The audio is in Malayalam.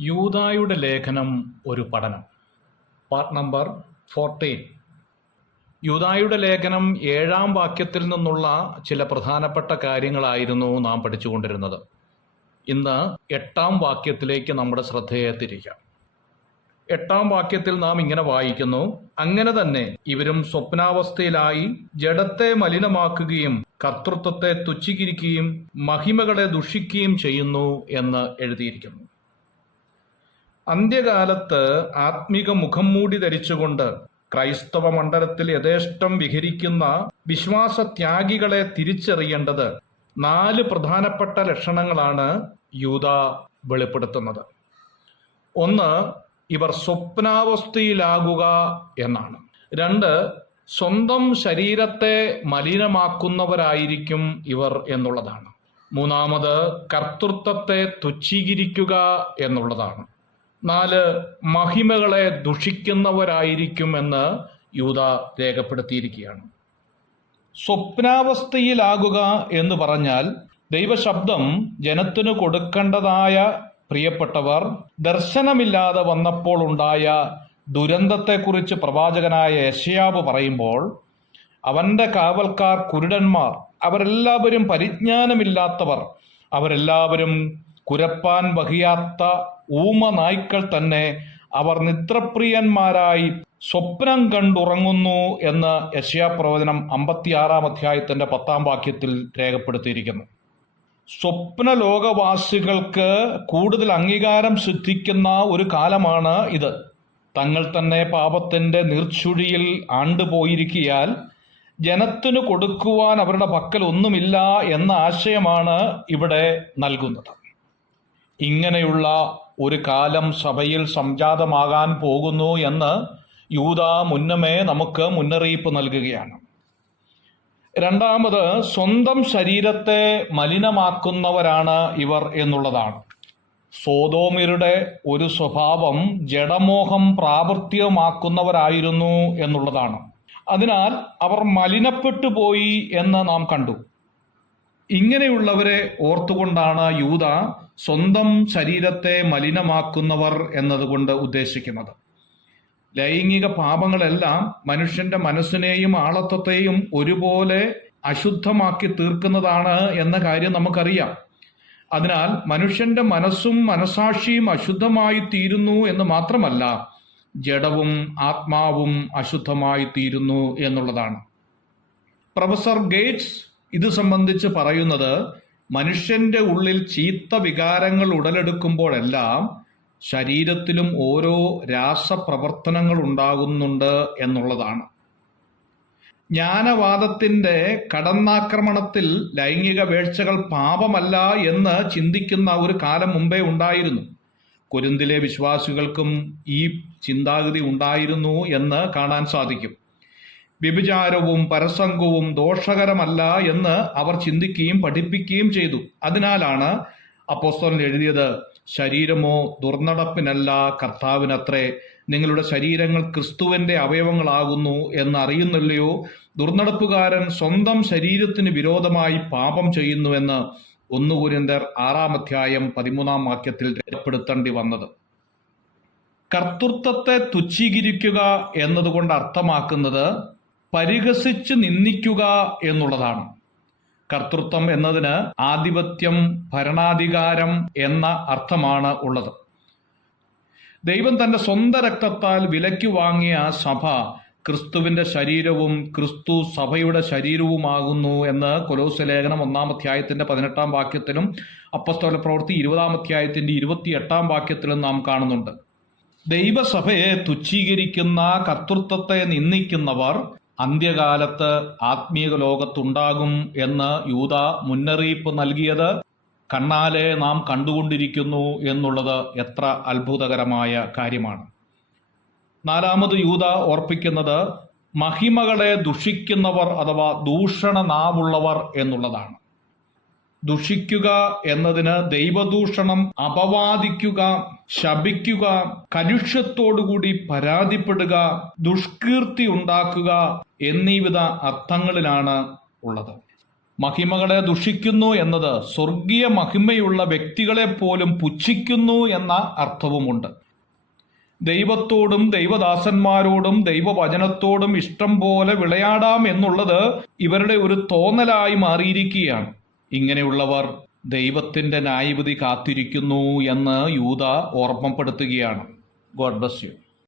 യൂദായുടെ ലേഖനം ഒരു പഠനം. Part number 14. യൂദായുടെ ലേഖനം 7-ാം വാക്യത്തിൽ നിന്നുള്ള ചില പ്രധാനപ്പെട്ട കാര്യങ്ങളായിരുന്നു നാം പഠിച്ചുകൊണ്ടിരുന്നത്. ഇന്ന് 8-ാം വാക്യത്തിലേക്ക് നമ്മുടെ ശ്രദ്ധയെ തിരിക്കാം. 8-ാം വാക്യത്തിൽ നാം ഇങ്ങനെ വായിക്കുന്നു: അങ്ങനെ തന്നെ ഇവരും സ്വപ്നാവസ്ഥയിലായി ജഡത്തെ മലിനമാക്കുകയും കർത്തൃത്വത്തെ തുച്ഛീകരിക്കുകയും മഹിമകളെ ദുഷിക്കുകയും ചെയ്യുന്നു എന്ന് എഴുതിയിരിക്കുന്നു. അന്ത്യകാലത്ത് ആത്മീക മുഖം മൂടി ധരിച്ചുകൊണ്ട് ക്രൈസ്തവ മണ്ഡലത്തിൽ യഥേഷ്ടം വിഹരിക്കുന്ന വിശ്വാസത്യാഗികളെ തിരിച്ചറിയേണ്ടത് 4 പ്രധാനപ്പെട്ട ലക്ഷണങ്ങളാണ് യൂദാ വെളിപ്പെടുത്തുന്നത്. 1, ഇവർ സ്വപ്നാവസ്ഥയിലാകുക എന്നാണ്. 2, സ്വന്തം ശരീരത്തെ മലിനമാക്കുന്നവരായിരിക്കും ഇവർ എന്നുള്ളതാണ്. 3, കർത്തൃത്വത്തെ തുച്ഛീകരിക്കുക എന്നുള്ളതാണ്. 4, മഹിമകളെ ദുഷിക്കുന്നവരായിരിക്കുമെന്ന് യൂദാ രേഖപ്പെടുത്തിയിരിക്കുകയാണ്. സ്വപ്നാവസ്ഥയിലാകുക എന്ന് പറഞ്ഞാൽ ദൈവശബ്ദം ജനത്തിനു കൊടുക്കേണ്ടതായ പ്രിയപ്പെട്ടവർ ദർശനമില്ലാതെ വന്നപ്പോൾ ഉണ്ടായ ദുരന്തത്തെക്കുറിച്ച് പ്രവാചകനായ യെശയ്യാവ് പറയുമ്പോൾ, അവന്റെ കാവൽക്കാർ കുരുടന്മാർ, അവരെല്ലാവരും പരിജ്ഞാനമില്ലാത്തവർ, അവരെല്ലാവരും കുരപ്പാൻ വഹിയാത്ത ഊമ നായ്ക്കൾ തന്നെ, അവർ നിദ്രപ്രിയന്മാരായി സ്വപ്നം കണ്ടുറങ്ങുന്നു എന്ന് യെശയ്യാപ്രവചനം 56-ാം അധ്യായത്തിന്റെ 10-ാം വാക്യത്തിൽ രേഖപ്പെടുത്തിയിരിക്കുന്നു. സ്വപ്നലോകവാസികൾക്ക് കൂടുതൽ അംഗീകാരം സിദ്ധിക്കുന്ന ഒരു കാലമാണ് ഇത്. തങ്ങൾ തന്നെ പാപത്തിന്റെ നീർച്ചുഴിയിൽ ആണ്ടുപോയിരിക്കിയാൽ ജനത്തിനു കൊടുക്കുവാൻ അവരുടെ പക്കൽ ഒന്നുമില്ല എന്ന ആശയമാണ് ഇവിടെ നൽകുന്നത്. ഇങ്ങനെയുള്ള ഒരു കാലം സഭയിൽ സംജാതമാകാൻ പോകുന്നു എന്ന് യൂദാ മുന്നമേ നമുക്ക് മുന്നറിയിപ്പ് നൽകുകയാണ്. 2, സ്വന്തം ശരീരത്തെ മലിനമാക്കുന്നവരാണ് ഇവർ എന്നുള്ളതാണ്. സോദോമ്യരുടെ ഒരു സ്വഭാവം ജഡമോഹം പ്രാവർത്തികമാക്കുന്നവരായിരുന്നു എന്നുള്ളതാണ്. അതിനാൽ അവർ മലിനപ്പെട്ടു പോയി എന്ന് നാം കണ്ടു. ഇങ്ങനെയുള്ളവരെ ഓർത്തുകൊണ്ടാണ് യൂദാ സ്വന്തം ശരീരത്തെ മലിനമാക്കുന്നവർ എന്നതുകൊണ്ട് ഉദ്ദേശിക്കുന്നത്. ലൈംഗിക പാപങ്ങളെല്ലാം മനുഷ്യന്റെ മനസ്സിനെയും ആളത്വത്തെയും ഒരുപോലെ അശുദ്ധമാക്കി തീർക്കുന്നതാണ് എന്ന കാര്യം നമുക്കറിയാം. അതിനാൽ മനുഷ്യന്റെ മനസ്സും മനസാക്ഷിയും അശുദ്ധമായി തീരുന്നു എന്ന് മാത്രമല്ല, ജഡവും ആത്മാവും അശുദ്ധമായി തീരുന്നു എന്നുള്ളതാണ്. പ്രൊഫസർ ഗേറ്റ്സ് ഇത് സംബന്ധിച്ച് പറയുന്നത്, മനുഷ്യന്റെ ഉള്ളിൽ ചീത്ത വികാരങ്ങൾ ഉടലെടുക്കുമ്പോഴെല്ലാം ശരീരത്തിലും ഓരോ രാസപ്രവർത്തനങ്ങൾ ഉണ്ടാകുന്നുണ്ട് എന്നുള്ളതാണ്. ജ്ഞാനവാദത്തിന്റെ കടന്നാക്രമണത്തിൽ ലൈംഗിക വേഴ്ചകൾ പാപമല്ല എന്ന് ചിന്തിക്കുന്ന ഒരു കാലം മുമ്പേ ഉണ്ടായിരുന്നു. കൊരിന്തിലെ വിശ്വാസികൾക്കും ഈ ചിന്താഗതി ഉണ്ടായിരുന്നു എന്ന് കാണാൻ സാധിക്കും. വ്യഭിചാരവും പരസംഗവും ദോഷകരമല്ല എന്ന് അവർ ചിന്തിക്കുകയും പഠിപ്പിക്കുകയും ചെയ്തു. അതിനാലാണ് അപ്പോസ്തലൻ എഴുതിയത്, ശരീരമോ ദുർനടപ്പിനല്ല കർത്താവിനത്രേ, നിങ്ങളുടെ ശരീരങ്ങൾ ക്രിസ്തുവിന്റെ അവയവങ്ങളാകുന്നു എന്ന് അറിയുന്നില്ലയോ? ദുർനടപ്പുകാരൻ സ്വന്തം ശരീരത്തിന് വിരോധമായി പാപം ചെയ്യുന്നുവെന്ന് 1 കൊരിന്ത്യർ 6-ാം അധ്യായം 13-ാം വാക്യത്തിൽ രേഖപ്പെടുത്തേണ്ടി വന്നത്. കർത്തൃത്വത്തെ തുച്ഛീകരിക്കുക എന്നതുകൊണ്ട് അർത്ഥമാക്കുന്നത് പരിഹസിച്ച് നിന്ദിക്കുക എന്നുള്ളതാണ്. കർത്തൃത്വം എന്നതിന് ആധിപത്യം, ഭരണാധികാരം എന്ന അർത്ഥമാണ് ഉള്ളത്. ദൈവം തന്റെ സ്വന്തം രക്തത്താൽ വിലയ്ക്ക് വാങ്ങിയ സഭ ക്രിസ്തുവിന്റെ ശരീരവും ക്രിസ്തു സഭയുടെ ശരീരവുമാകുന്നു എന്ന് കൊലോസ്യ ലേഖനം 1-ാം അധ്യായത്തിന്റെ 18-ാം വാക്യത്തിലും അപ്പോസ്തല പ്രവൃത്തി 20-ാം അധ്യായത്തിന്റെ 28-ാം വാക്യത്തിലും നാം കാണുന്നുണ്ട്. ദൈവസഭയെ തുച്ഛീകരിക്കുന്ന, കർത്തൃത്വത്തെ നിന്ദിക്കുന്നവർ അന്ത്യകാലത്ത് ആത്മീയ ലോകത്തുണ്ടാകും എന്ന് യൂദാ മുന്നറിയിപ്പ് നൽകിയത് കണ്ണാലെ നാം കണ്ടുകൊണ്ടിരിക്കുന്നു എന്നുള്ളത് എത്ര അത്ഭുതകരമായ കാര്യമാണ്. 4, യൂദാ ഓർപ്പിക്കുന്നത് മഹിമകളെ ദുഷിക്കുന്നവർ അഥവാ ദൂഷണ നാവുള്ളവർ എന്നുള്ളതാണ്. ദുഷിക്കുക എന്നതിന് ദൈവദൂഷണം, അപവാദിക്കുക, ശപിക്കുക, കലുഷ്യത്തോടുകൂടി പരാതിപ്പെടുക, ദുഷ്കീർത്തി ഉണ്ടാക്കുക എന്നീ വിധ അർത്ഥങ്ങളിലാണ് ഉള്ളത്. മഹിമകളെ ദുഷിക്കുന്നു എന്നത് സ്വർഗീയ മഹിമയുള്ള വ്യക്തികളെ പോലും പുച്ഛിക്കുന്നു എന്ന അർത്ഥവുമുണ്ട്. ദൈവത്തോടും ദൈവദാസന്മാരോടും ദൈവവചനത്തോടും ഇഷ്ടം പോലെ വിളയാടാം എന്നുള്ളത് ഇവരുടെ ഒരു തോന്നലായി മാറിയിരിക്കുകയാണ്. ഇങ്ങനെയുള്ളവർ ദൈവത്തിന്റെ ന്യായവിധി കാത്തിരിക്കുന്നു എന്ന് യൂദാ ഓർമ്മപ്പെടുത്തുകയാണ്. God bless you.